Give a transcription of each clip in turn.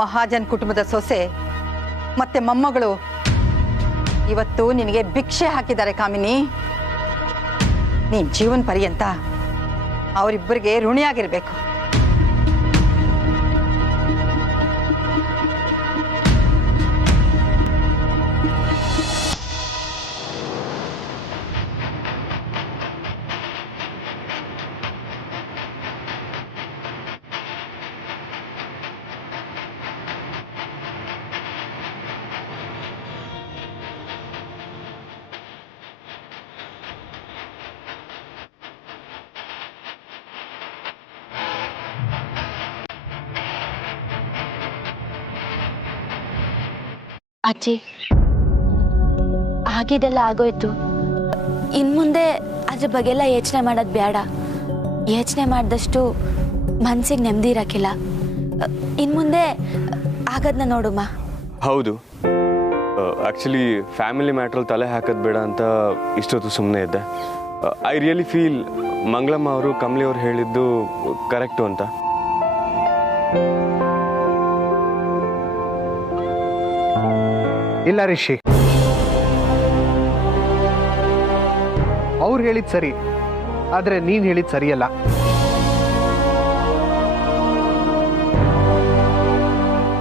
ಮಹಾಜನ್ ಕುಟುಂಬದ ಸೊಸೆ ಮತ್ತೆ ಮೊಮ್ಮಗಳು ಇವತ್ತು ನಿನಗೆ ಭಿಕ್ಷೆ ಹಾಕಿದ್ದಾರೆ ಕಾಮಿನಿ. ನೀನ್ ಜೀವನ ಪರ್ಯಂತ ಅವರಿಬ್ಬರಿಗೆ ಋಣಿಯಾಗಿರ್ಬೇಕು. ಅಜ್ಜಿ, ಆಗಿದೆಲ್ಲ ಆಗೋಯ್ತು. ಇನ್ಮುಂದೆ ಅದ್ರ ಬಗ್ಗೆ ಎಲ್ಲ ಯೋಚನೆ ಮಾಡೋದು ಬೇಡ. ಯೋಚನೆ ಮಾಡಿದಷ್ಟು ಮನ್ಸಿಗೆ ನೆಮ್ಮದಿ ಇರಕ್ಕಿಲ್ಲ. ಇನ್ಮುಂದೆ ಆಗದ್ನ ನೋಡುಮ್ಮ. ಹೌದು, ಆ್ಯಕ್ಚುಲಿ ಫ್ಯಾಮಿಲಿ ಮ್ಯಾಟ್ರಲ್ಲಿ ತಲೆ ಹಾಕೋದು ಬೇಡ ಅಂತ ಇಷ್ಟೊತ್ತು ಸುಮ್ಮನೆ ಇದ್ದೆ. ಐ ರಿಯಲಿ ಫೀಲ್ ಮಂಗಳಮ್ಮ ಅವರು ಕಮಲಿ ಅವರು ಹೇಳಿದ್ದು ಕರೆಕ್ಟು ಅಂತ. ಇಲ್ಲ ರಿಷಿ, ಅವ್ರು ಹೇಳಿದ್ ಸರಿ, ಆದ್ರೆ ನೀನ್ ಹೇಳಿದ್ ಸರಿಯಲ್ಲ.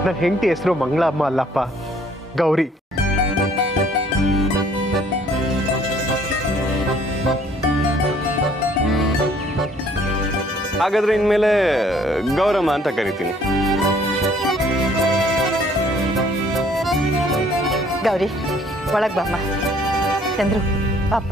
ನನ್ನ ಹೆಂಡತಿ ಹೆಸರು ಮಂಗಳಮ್ಮ ಅಲ್ಲಪ್ಪ, ಗೌರಿ. ಹಾಗಾದ್ರೆ ಇನ್ಮೇಲೆ ಗೌರಮ್ಮ ಅಂತ ಕರಿತೀನಿ. ಗೌರಿ, ಒಳಗ್ ಬಾಮ್ಮ. ಚಂದ್ರು, ಪಾಪ.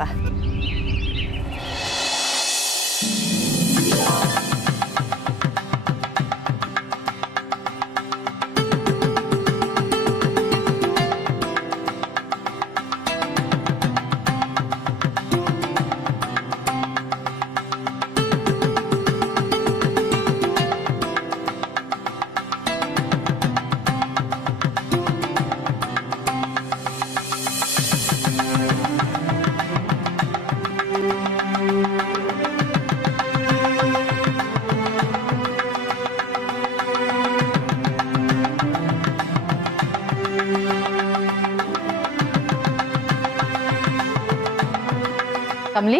ಕಮಲಿ,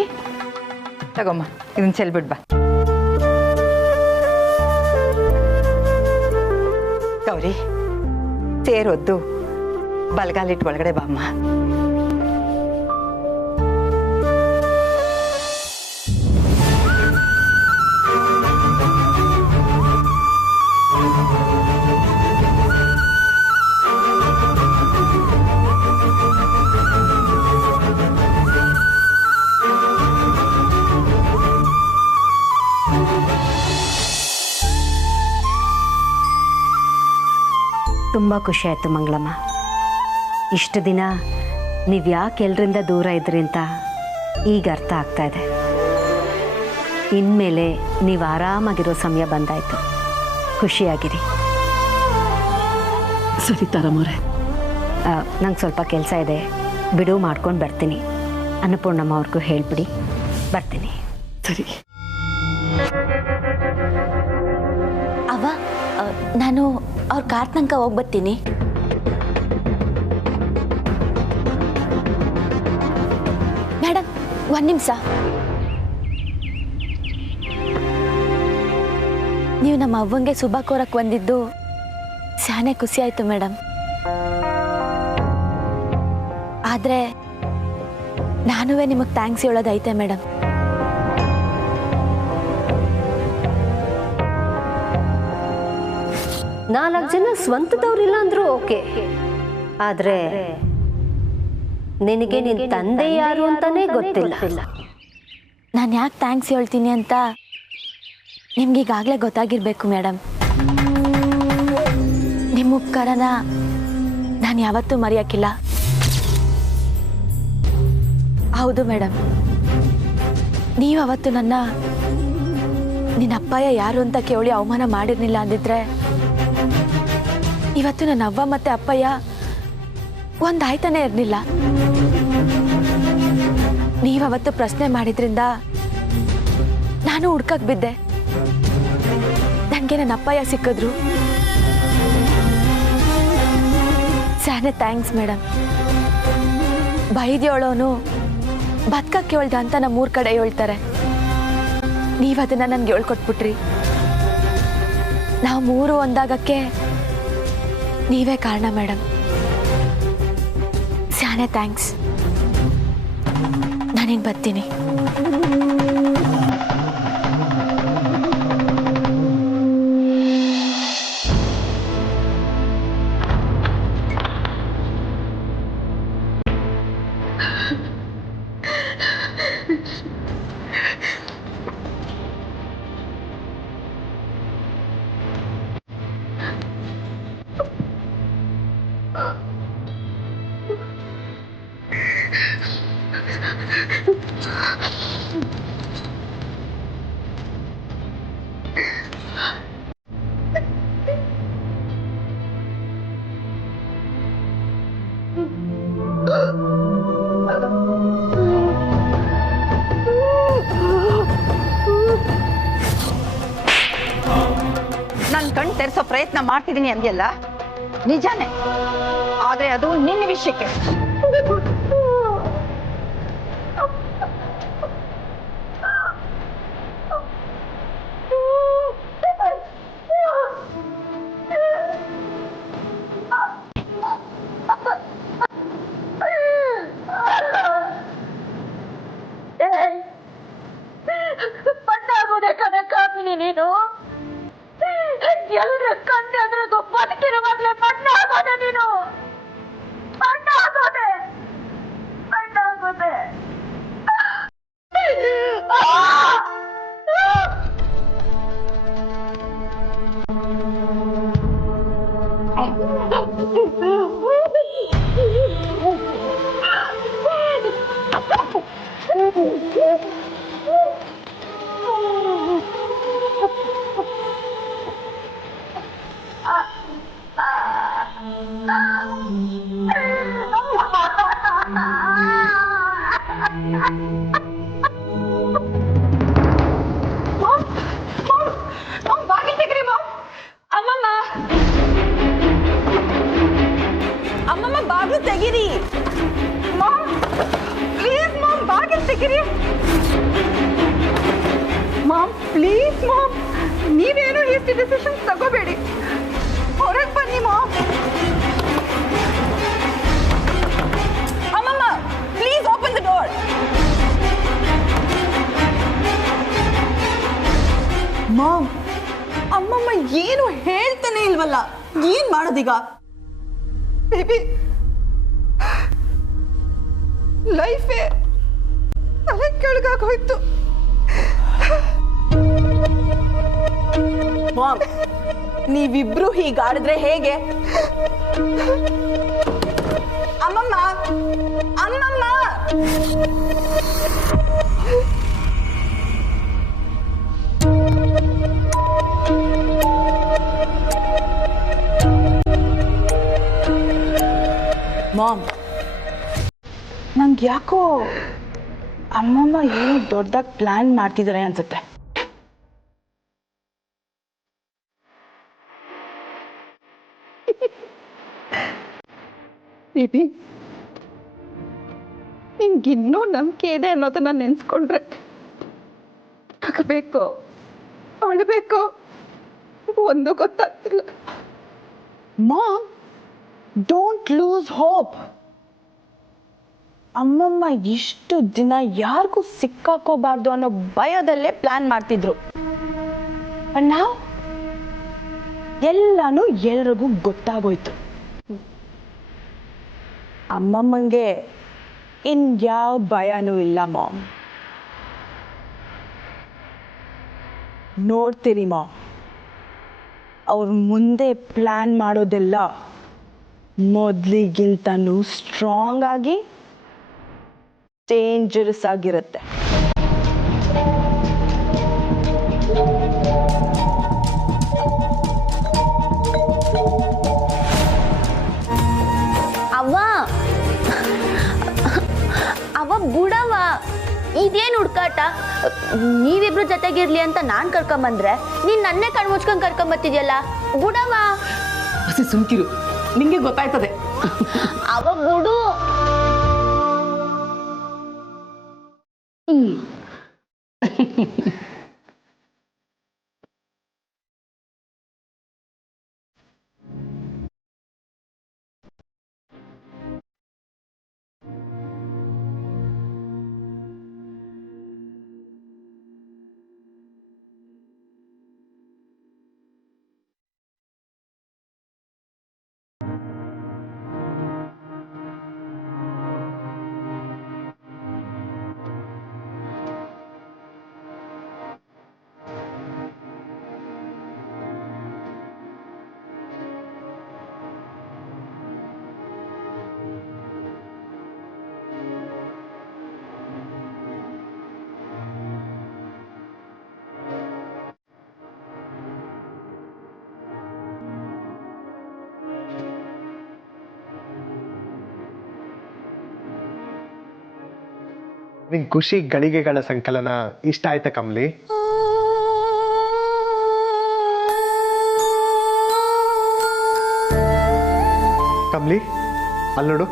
ತಗೊಮ್ಮ, ಇದನ್ನ ಚೆಲ್ಬಿಡ್ಬಾ. ಗೌರಿ, ಸೇರೊದ್ದು ಬಲಗಾಲಿಟ್ಟು ಒಳಗಡೆ ಬಾಮ್ಮ. ತುಂಬ ಖುಷಿ ಆಯಿತು ಮಂಗಳಮ್ಮ. ಇಷ್ಟು ದಿನ ನೀವು ಯಾಕೆ ಎಲ್ಲರಿಂದ ದೂರ ಇದ್ರಿ ಅಂತ ಈಗ ಅರ್ಥ ಆಗ್ತಾ ಇದೆ. ಇನ್ಮೇಲೆ ನೀವು ಆರಾಮಾಗಿರೋ ಸಮಯ ಬಂದಾಯಿತು. ಖುಷಿಯಾಗಿರಿ. ಸರಿ ತಾರಮ್ಮವ್ರೆ, ನಂಗೆ ಸ್ವಲ್ಪ ಕೆಲಸ ಇದೆ, ಬಿಡುವು ಮಾಡ್ಕೊಂಡು ಬರ್ತೀನಿ. ಅನ್ನಪೂರ್ಣಮ್ಮ ಅವ್ರಿಗೂ ಹೇಳಿಬಿಡಿ, ಬರ್ತೀನಿ. ಸರಿ. ಅವ್ವ, ನಾನು ಅವ್ರ ಕಾರ್ ತನಕ ಹೋಗ್ಬರ್ತೀನಿ. ಮೇಡಮ್, ಒಂದು ನಿಮಿಷ. ನೀವು ನಮ್ಮ ಅವ್ವಂಗೆ ಶುಭ ಕೋರಕ್ಕೆ ಬಂದಿದ್ದು ಶಾನೆ ಖುಷಿ ಆಯಿತು ಮೇಡಮ್. ಆದರೆ ನಾನುವೇ ನಿಮಗೆ ಥ್ಯಾಂಕ್ಸ್ ಹೇಳೋದೈತೆ ಮೇಡಮ್. ನಾಲ್ಕು ಜನ ಸ್ವಂತದವ್ರಿಲ್ಲ ಅಂದ್ರೂ ಓಕೆ, ಆದರೆ ನಿನಗೆ ನಿನ್ನ ತಂದೆ ಯಾರು ಅಂತಾನೆ ಗೊತ್ತಿಲ್ಲ. ನಾನು ಯಾಕೆ ಥ್ಯಾಂಕ್ಸ್ ಹೇಳ್ತೀನಿ ಅಂತ ನಿಮ್ಗೆ ಈಗಾಗಲೇ ಗೊತ್ತಾಗಿರ್ಬೇಕು ಮೇಡಮ್. ನಿಮ್ಮ ಉಪಕಾರನ ನಾನು ಯಾವತ್ತೂ ಮರೆಯೋಕ್ಕಿಲ್ಲ. ಹೌದು ಮೇಡಮ್, ನೀವು ಅವತ್ತು ನನ್ನ ನಿನ್ನ ಅಪ್ಪಯ್ಯ ಯಾರು ಅಂತ ಕೇಳಿ ಅವಮಾನ ಮಾಡಿರ್ಲಿಲ್ಲ ಅಂದಿದ್ರೆ ಇವತ್ತು ನನ್ನ ಅವ್ವ ಮತ್ತೆ ಅಪ್ಪಯ್ಯ ಒಂದಾಯ್ತಾನೆ ಇರಲಿಲ್ಲ. ನೀವವತ್ತು ಪ್ರಶ್ನೆ ಮಾಡಿದ್ರಿಂದ ನಾನು ಹುಡ್ಕಕ್ಕೆ ಬಿದ್ದೆ. ನನಗೆ ನನ್ನ ಅಪ್ಪಯ್ಯ ಸಿಕ್ಕಿದ್ರು. ಸ್ಯಾನೆ ಥ್ಯಾಂಕ್ಸ್ ಮೇಡಮ್. ಬೈದ್ಯೋಳೋನು ಬದುಕಕ್ಕೆ ಹೇಳ್ದ ಅಂತ ನಮ್ಮೂರ ಕಡೆ ಹೇಳ್ತಾರೆ. ನೀವು ಅದನ್ನ ನನ್ಗೆ ಹೇಳ್ಕೊಟ್ಬಿಟ್ರಿ. ನಾವು ಮೂರು ಒಂದಾಗಕ್ಕೆ ನೀವೇ ಕಾರಣ ಮೇಡಮ್. ಸ್ಯಾನೆ ಥ್ಯಾಂಕ್ಸ್. ನಾನಿನ್ ಬರ್ತೀನಿ. ನನ್ನ ಕಣ್ ತೆರೆಸೋ ಪ್ರಯತ್ನ ಮಾಡ್ತಿದ್ದೀನಿ ಅಂದ್ಯಲ್ಲ, ನಿಜಾನೇ. ಆದ್ರೆ ಅದು ನಿನ್ನ ವಿಷಯಕ್ಕೆ. ನೀನು ಎಲ್ಲರ ಕಂಡು ಬದುಕಿರೋ ಮೊದಲೇ ಬಣ್ಣ ಆಗೋದೆ. ನೀನು ಬಣ್ಣ ಆಗೋದೆ. ಅಮ್ಮಮ್ಮ ಬಾಗಿಲು ತೆಗೀರಿ. ಮಾಮ್ ಪ್ಲೀಸ್ ಮಾಮ್, ಬಾಗಿಲು ತೆಗೀರಿ. ಮಾಮ್ ಪ್ಲೀಸ್ ಮಾಮ್, ನೀವೇನು ಈಸಿ ಡಿಸಿಷನ್ಸ್ ತಗೋಬೇಡಿ. ಹೊರಗೆ ಬನ್ನಿ ಮಾಮ್. ಅಮ್ಮಮ್ಮ please open the door. Mom, ಅಮ್ಮಮ್ಮ ಏನು ಹೇಳ್ತಾನೆ ಇಲ್ವಲ್ಲ, ಏನ್ ಮಾಡೋದೀಗ? ಬೇಬಿ ಲೈಫೇ ತಲೆ ಕೆಳಗಾಗೋಯ್ತು. ಮಾಮ್, ನೀವಿಬ್ರು ಹೀಗಾಡಿದ್ರೆ ಹೇಗೆ? ಅಮ್ಮಮ್ಮ, ಅಮ್ಮಮ್ಮ. ಮಾಮ್, ನಂಗೆ ಯಾಕೋ ಅಮ್ಮಮ್ಮ ಏನು ದೊಡ್ಡದಾಗಿ ಪ್ಲಾನ್ ಮಾಡ್ತಿದ್ದಾರೆ ಅನ್ಸುತ್ತೆ. ಬೇಬಿ, ನಿನ್ಗಿನ್ನೂ ನಂಬಿಕೆ ಇದೆ ಅನ್ನೋದನ್ನ ನೆನ್ಸ್ಕೊಂಡ್ರೆ ನಗಬೇಕು, ಅಳಬೇಕು, ಒಂದು ಗೊತ್ತಾಗ್ತಿಲ್ಲ. Mom, don't lose hope. ಅಮ್ಮಮ್ಮ ಇಷ್ಟು ದಿನ ಯಾರಿಗೂ ಸಿಕ್ಕಾಕೋಬಾರ್ದು ಅನ್ನೋ ಭಯದಲ್ಲೇ ಪ್ಲಾನ್ ಮಾಡ್ತಿದ್ರು. ನಾವು ಎಲ್ಲಾನು ಎಲ್ರಿಗೂ ಗೊತ್ತಾಗೋಯ್ತು. ಅಮ್ಮಮ್ಮಂಗೆ ಇನ್ಯಾವ ಭಯನೂ ಇಲ್ಲ ಮಾಮ್. ನೋಡ್ತೀರಿ ಮಾಮ್, ಅವ್ರು ಮುಂದೆ ಪ್ಲಾನ್ ಮಾಡೋದೆಲ್ಲ ಮೊದಲಿಗಿಂತನೂ ಸ್ಟ್ರಾಂಗ್ ಆಗಿ ಡೇಂಜರಸ್ ಆಗಿರುತ್ತೆ. ಅವ ಬುಡವ, ಇದೇನು ಹುಡ್ಕಾಟ? ನೀವಿಬ್ರು ಜೊತೆಗಿರ್ಲಿ ಅಂತ ನಾನ್ ಕರ್ಕೊಂಬಂದ್ರೆ ನೀನ್ ನನ್ನೇ ಕಣ್ಮುಚ್ಕೊಂಡ್ ಕರ್ಕೊಂಬತ್ತಿದ್ಯಲ್ಲ, ಬುಡವ. ಹಸಿ ಸುಮ್ಕಿರು, ನಿಂಗೆ ಗೊತ್ತಾಯ್ತದೆ. ಅವ ಬಿಡು. ನಿಂಗೆ ಖುಷಿ ಗಳಿಗೆಗಳ ಸಂಕಲನ ಇಷ್ಟ ಆಯ್ತಾ ಕಮಲಿ? ಕಮಲಿ ಅಲ್ಲಿ ನೋಡು.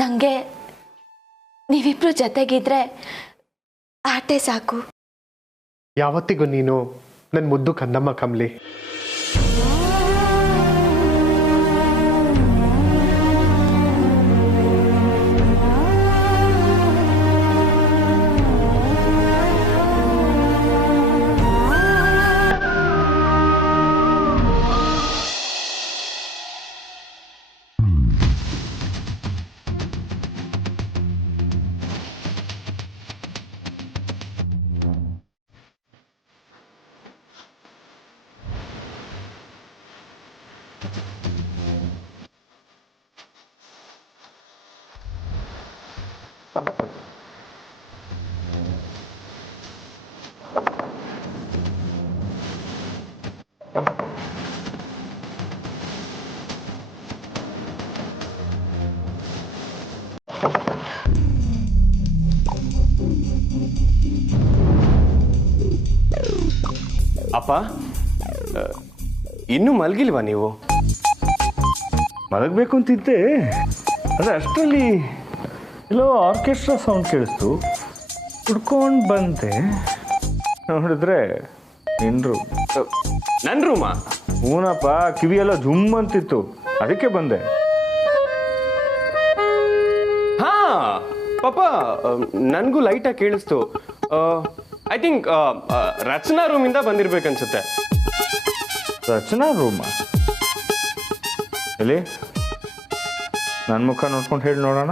ನಂಗೆ ನೀವಿಬ್ರು ಜೊತೆಗಿದ್ರೆ ಆಟೆ ಸಾಕು. ಯಾವತ್ತಿಗೂ ನೀನು ನನ್ನ ಮುದ್ದು ಕಂದಮ್ಮ ಕಮಲಿ. ಅಪ್ಪ, ಇನ್ನೂ ಮಲಗಿಲ್ವಾ ನೀವು? ಮಲಗಬೇಕು ಅಂತಿದ್ದೆ, ಆದರೆ ಅಷ್ಟರಲ್ಲಿ ಎಲ್ಲೋ ಆರ್ಕೆಸ್ಟ್ರಾ ಸೌಂಡ್ ಕೇಳಿಸ್ತು. ಹುಡ್ಕೊಂಡು ಬಂದೆ, ನೋಡಿದ್ರೆ ನಿನ್ನ ನನ್ನ ರೂಮಾ? ಹೂನಪ್ಪ, ಕಿವಿಯೆಲ್ಲ ಜುಮ್ ಅಂತಿತ್ತು, ಅದಕ್ಕೆ ಬಂದೆ. ಹಾ ಪಾಪ, ನನಗೂ ಲೈಟಾಗಿ ಕೇಳಿಸ್ತು. ಐ ಥಿಂಕ್ ರಚನಾ ರೂಮಿಂದ ಬಂದಿರ್ಬೇಕನ್ಸುತ್ತೆ. ರಚನಾ ರೂಮ ಎಲ್ಲಿ? ನನ್ನ ಮುಖ ನೋಡ್ಕೊಂಡು ಹೇಳಿ ನೋಡೋಣ.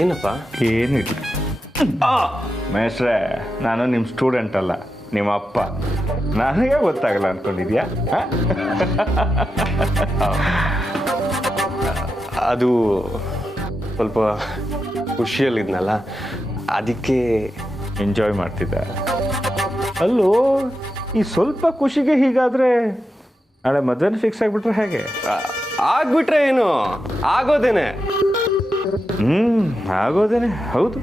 ಏನಪ್ಪ? ಏನಿಲ್ಲ ಮೇಷ್ಟ್ರೆ, ನಾನು ನಿಮ್ಮ ಸ್ಟೂಡೆಂಟ್ ಅಲ್ಲ, ನಿಮ್ಮ ಅಪ್ಪ. ನನಗೆ ಗೊತ್ತಾಗಲ್ಲ ಅಂದ್ಕೊಂಡಿದ್ಯಾ? ಅದು ಸ್ವಲ್ಪ ಖುಷಿಯಲ್ಲಿದ್ನಲ್ಲ, ಅದಕ್ಕೆ ಎಂಜಾಯ್ ಮಾಡ್ತಿದ್ದ. ಅಲ್ಲೂ ಈ ಸ್ವಲ್ಪ ಖುಷಿಗೆ ಹೀಗಾದರೆ ನಾಳೆ ಮಧ್ಯಾಹ್ನ ಫಿಕ್ಸ್ ಆಗಿಬಿಟ್ರೆ ಹೇಗೆ? ಆಗ್ಬಿಟ್ರೆ ಏನು, ಆಗೋದೇನೆ. ಆಗೋದೇನೆ, ಹೌದು.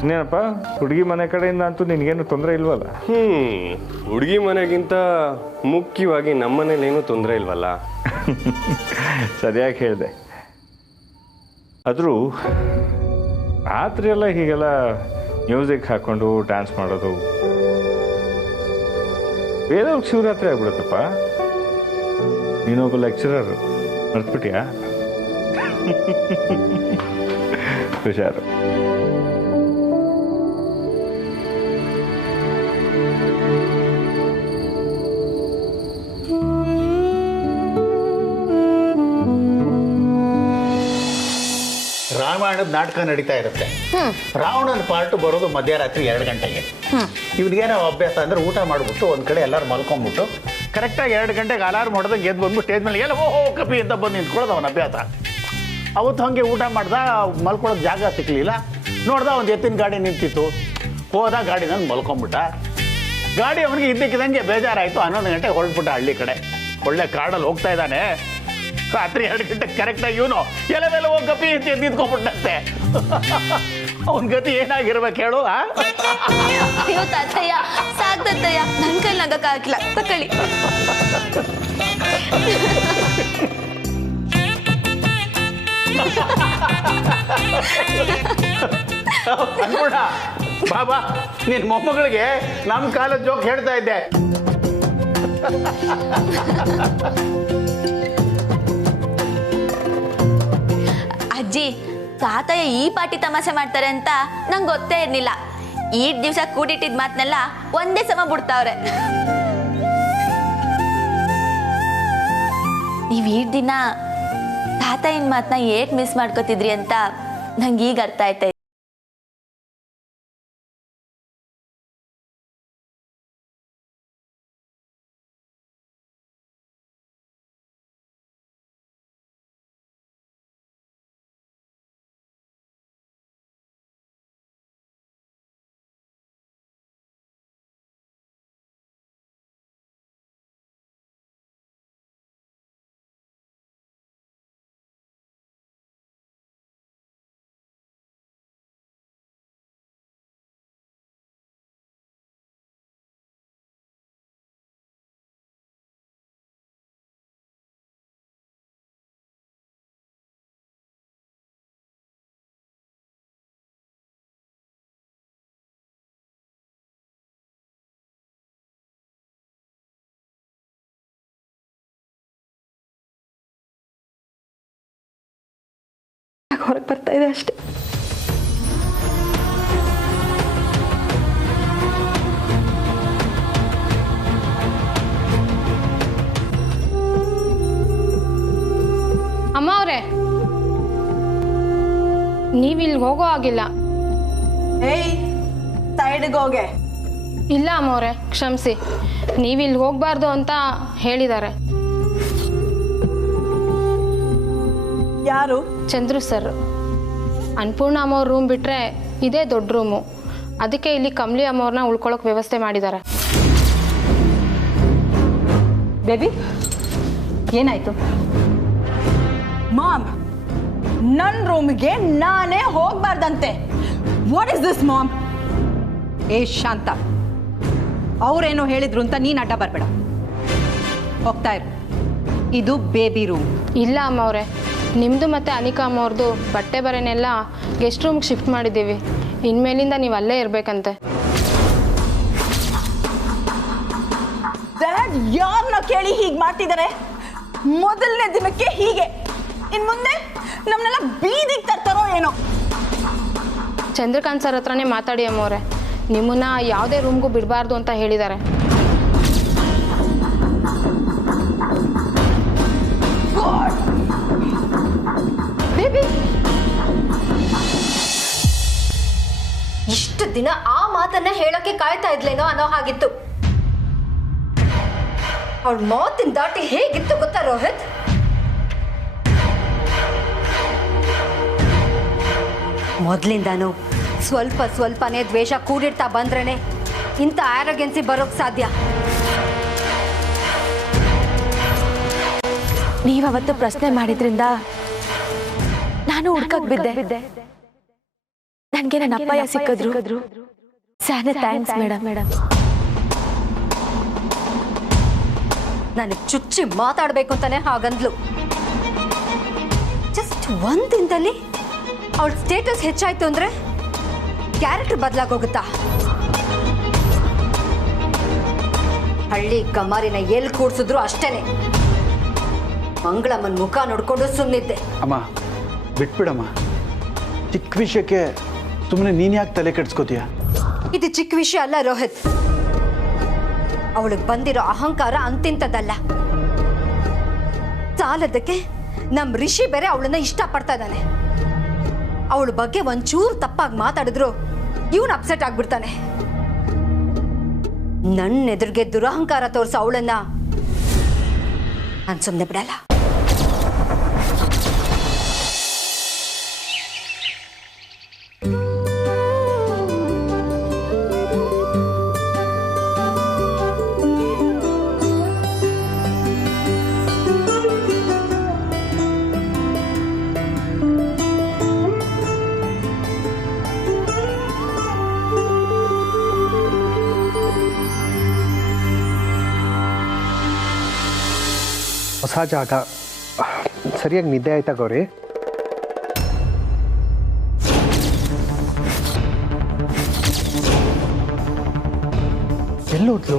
ಇನ್ನೇನಪ್ಪ, ಹುಡುಗಿ ಮನೆ ಕಡೆಯಿಂದ ಅಂತೂ ನಿನಗೇನು ತೊಂದರೆ ಇಲ್ವಲ್ಲ? ಹುಡುಗಿ ಮನೆಗಿಂತ ಮುಖ್ಯವಾಗಿ ನಮ್ಮನೇಲೇನು ತೊಂದರೆ ಇಲ್ವಲ್ಲ? ಸರಿಯಾಗಿ ಹೇಳಿದೆ. ಆದರೂ ರಾತ್ರಿ ಎಲ್ಲ ಹೀಗೆಲ್ಲ ಮ್ಯೂಸಿಕ್ ಹಾಕ್ಕೊಂಡು ಡ್ಯಾನ್ಸ್ ಮಾಡೋದು ಬೇರೆಯವ್ರಿಗೆ ಶಿವರಾತ್ರಿ ಆಗ್ಬಿಡುತ್ತಪ್ಪ. ನೀನೊಬ್ಬ ಲೆಕ್ಚರರು, ಮರ್ತ್ಬಿಟ್ಯಾ? ಹುಷಾರು. ರಾಮಾಯಣದ ನಾಟಕ ನಡೀತಾ ಇರುತ್ತೆ. ರಾವಣನ ಪಾರ್ಟ್ ಬರೋದು ಮಧ್ಯರಾತ್ರಿ 2 ಗಂಟೆಗೆ. ಇವನಿಗೇನೋ ಅಭ್ಯಾಸ ಅಂದರೆ ಊಟ ಮಾಡಿಬಿಟ್ಟು ಒಂದು ಕಡೆ ಎಲ್ಲರೂ ಮಲ್ಕೊಂಡ್ಬಿಟ್ಟು ಕರೆಕ್ಟಾಗಿ 2 ಗಂಟೆಗೆ ಅಲಾರ್ಮ್ ಹೊಡೆದಂಗೆ ಎದ್ದು ಬಂದ್ಬಿಟ್ಟು ಸ್ಟೇಜ್ ಮೇಲೆ ಎಲ್ಲ ಓಹೋ ಕಪಿ ಅಂತ ಬಂದು ನಿಂತ್ಕೊಳ್ಳೋದು ಅವನ ಅಭ್ಯಾಸ. ಅವತ್ತು ಹಾಗೆ ಊಟ ಮಾಡ್ದ, ಮಲ್ಕೊಳ್ಳೋಕೆ ಜಾಗ ಸಿಕ್ಕಲಿಲ್ಲ. ನೋಡ್ದ ಒಂದು ಎತ್ತಿನ ಗಾಡಿ ನಿಂತಿತ್ತು, ಹೋದ ಗಾಡಿನ ಮಲ್ಕೊಂಡ್ಬಿಟ್ಟ. ಗಾಡಿ ಅವನಿಗೆ ಇದ್ದಕ್ಕಿದ್ದಂಗೆ ಬೇಜಾರಾಯಿತು. 11 ಗಂಟೆಗೆ ಹೊರಟ್ಬಿಟ್ಟ ಹಳ್ಳಿ ಕಡೆ. ಒಳ್ಳೆ ಕಾಡಲ್ಲಿ ಹೋಗ್ತಾ ಇದ್ದಾನೆ. ರಾತ್ರಿ 2 ಗಂಟೆಗೆ ಕರೆಕ್ಟಾಗಿ ಇವನು ಎಲ್ಲವೆಲ್ಲ ಹೋಗಿ ಕಪಿ ಅಂತ ನಿಂತ್ಕೊಂಡ್ಬಿಟ್ಟಂತೆ. ಅವನ ಗತಿ ಏನಾಗಿರ್ಬೇಕು ಹೇಳು? ಅಯ್ಯೋ ತಾತಯ್ಯ, ಸಾಕ್ ತಾತಯ್ಯ, ನನ್ನ ಕೈಲಿ ನಗಕ್ಕಾಗಿಲ್ಲ, ತಕೊಳ್ಳಿ. ಅನ್ಬೇಡ ಬಾಬಾ, ನಿನ್ ಮೊಮ್ಮಗಳಿಗೆ ನಮ್ಮ ಕಾಲದ ಜೋಕ್ ಹೇಳ್ತಾ ಇದ್ದೆ. ಅಜ್ಜಿ, ತಾತಯ್ಯ ಈ ಪಾಟಿ ತಮಾಷೆ ಮಾಡ್ತಾರೆ ಅಂತ ನಂಗೆ ಗೊತ್ತೇ ಇರ್ಲಿಲ್ಲ. ಈ ದಿವಸ ಕೂಡಿಟ್ಟಿದ್ ಮಾತನ್ನೆಲ್ಲ ಒಂದೇ ಸಮ ಬಿಡ್ತಾವ್ರೆ. ನೀವ್ ಈ ದಿನ ತಾತಯ್ಯನ ಮಾತನ್ನ ಏಟ್ ಮಿಸ್ ಮಾಡ್ಕೋತಿದ್ರಿ ಅಂತ ನಂಗೆ ಈಗ ಅರ್ಥ ಆಯ್ತಾ. ಹೊರಗೆ ಬರ್ತಾ ಇದೆ ಅಷ್ಟೇ. ಅಮ್ಮ ಅವರೇ, ನೀವಿಲ್ಲಿ ಹೋಗೋ ಆಗಿಲ್ಲ. ಏಯ್, ಸೈಡ್ಗೆ ಹೋಗೆ. ಇಲ್ಲ ಅಮ್ಮ ಅವರೇ, ಕ್ಷಮಿಸಿ, ನೀವಿಲ್ಲಿ ಹೋಗಬಾರ್ದು ಅಂತ ಹೇಳಿದ್ದಾರೆ. ಯಾರು? ಚಂದ್ರು ಸರ್. ಅನ್ನಪೂರ್ಣ ಅಮ್ಮವ್ರ ರೂಮ್ ಬಿಟ್ಟರೆ ಇದೇ ದೊಡ್ಡ ರೂಮು. ಅದಕ್ಕೆ ಇಲ್ಲಿ ಕಮಲಿ ಅಮ್ಮವ್ರನ್ನ ಉಳ್ಕೊಳ್ಳೋಕೆ ವ್ಯವಸ್ಥೆ ಮಾಡಿದ್ದಾರೆ. ಬೇಬಿ, ಏನಾಯ್ತು? ಮಾಮ್, ನನ್ನ ರೂಮ್ಗೆ ನಾನೇ ಹೋಗ್ಬಾರ್ದಂತೆ. What is this mom? ಏ ಶಾಂತ, ಅವರೇನೋ ಹೇಳಿದ್ರು ಅಂತ ನೀನು ಅಡ್ಡ ಬರಬೇಡ. ಹೋಗ್ತಾ ಇರು, ಇದು ಬೇಬಿ ರೂಮ್. ಇಲ್ಲ ಅಮ್ಮ ಅವರೇ, ನಿಮ್ಮದು ಮತ್ತು ಅನಿಕಾ ಅಮ್ಮವ್ರದ್ದು ಬಟ್ಟೆ ಬರೆನೆಲ್ಲ ಗೆಸ್ಟ್ ರೂಮ್ಗೆ ಶಿಫ್ಟ್ ಮಾಡಿದ್ದೀವಿ. ಇನ್ಮೇಲಿಂದ ನೀವು ಅಲ್ಲೇ ಇರಬೇಕಂತೆ. ಯಾರನ್ನ ಕೇಳಿ ಹೀಗೆ ಮಾಡ್ತಿದ್ದಾರೆ? ಮೊದಲನೇ ದಿನಕ್ಕೆ ಹೀಗೆ, ಇನ್ನು ಮುಂದೆ ನಮ್ಮನ್ನೆಲ್ಲ ಬೀದಿಗೆ ತರ್ತಾರೋ ಏನೋ. ಚಂದ್ರಕಾಂತ್ ಸರ್ ಹತ್ರನೇ ಮಾತಾಡಿ ಅಮ್ಮವ್ರೆ, ನಿಮ್ಮನ್ನ ಯಾವುದೇ ರೂಮ್ಗೂ ಬಿಡಬಾರ್ದು ಅಂತ ಹೇಳಿದ್ದಾರೆ. ಇಷ್ಟು ದಿನ ಆ ಮಾತನ್ನ ಹೇಳೋಕೆ ಕಾಯ್ತಾ ಇದ್ಲೇನೋ ಅನ್ನೋ ಹಾಗಿತ್ತು. ಅವಳ ಮಾತಿನ ದಾಟಿ ಹೇಗಿತ್ತು ಗೊತ್ತಾ ರೋಹಿತ್? ಮೊದ್ಲಿಂದಾನು ಸ್ವಲ್ಪ ಸ್ವಲ್ಪನೇ ದ್ವೇಷ ಕೂಡಿಡ್ತಾ ಬಂದ್ರೇನೆ ಇಂಥ ಆರೋಗ್ಯನ್ಸಿ ಬರೋಕ್ ಸಾಧ್ಯ. ನೀವವತ್ತು ಪ್ರಶ್ನೆ ಮಾಡಿದ್ರಿಂದ ನಾನು ಹುಡ್ಕಕ್ ಬಿದ್ದೆ. ನನಗೆ ನನ್ನ ಅಪ್ಪಯ್ಯ ಸಿಕ್ಕಿದ್ರು. ಸ್ಯಾನೆ ಥ್ಯಾಂಕ್ಸ್ ಮೇಡಮ್. ನನಗೆ ಚುಚ್ಚಿ ಮಾತಾಡಬೇಕು ಅಂತಾನೆ ಹಾಗಂದ್ಲು. ಜಸ್ಟ್ ಒಂದ್ ದಿನದಲ್ಲಿ ಅವಳ ಸ್ಟೇಟಸ್ ಹೆಚ್ಚಾಯ್ತು ಅಂದ್ರೆ ಕ್ಯಾರೆಕ್ಟರ್ ಬದಲಾಗೋಗುತ್ತಾ? ಹಳ್ಳಿ ಕಮಾರಿನ ಎಲ್ಲಿ ಕೂಡ್ಸಿದ್ರು ಅಷ್ಟೇನೆ. ಮಂಗಳಮ್ಮನ ಮುಖ ನೋಡ್ಕೊಂಡು ಸುಮ್ಮನಿದ್ದೆ. ಅಮ್ಮ ಬಿಟ್ಬಿಡಮ್ಮ, ಚಿಕ್ಕ ವಿಷಯಕ್ಕೆ ಸುಮ್ಮನೆ ನೀನು ಯಾಕೆ ತಲೆ ಕೆಡ್ಸ್ಕೋತೀಯ? ಇದು ಚಿಕ್ಕ ವಿಷಯ ಅಲ್ಲ ರೋಹಿತ್. ಅವಳಿಗೆ ಬಂದಿರೋ ಅಹಂಕಾರ ಅಂತಿಂತದಲ್ಲ. ಸಾಲದಕ್ಕೆ ನಮ್ ರಿಷಿ ಬೇರೆ ಅವಳನ್ನ ಇಷ್ಟಪಡ್ತಾ ಇದ್ದಾನೆ. ಅವಳ ಬಗ್ಗೆ ಒಂಚೂರು ತಪ್ಪಾಗಿ ಮಾತಾಡಿದ್ರು ಇವನು ಅಪ್ಸೆಟ್ ಆಗ್ಬಿಡ್ತಾನೆ. ನನ್ನ ಎದುರಿಗೆ ದುರಹಂಕಾರ ತೋರಿಸೋ ಅವಳನ್ನ ನಾನು ಸುಮ್ಮನೆ ಬಿಡಲ್ಲ. ಹೊಸ ಜಾಗ, ಸರಿಯಾಗಿ ನಿದ್ದೆ ಆಯ್ತಾ ಗೌರಿ? ಎಲ್ಲೋದ್ಲು?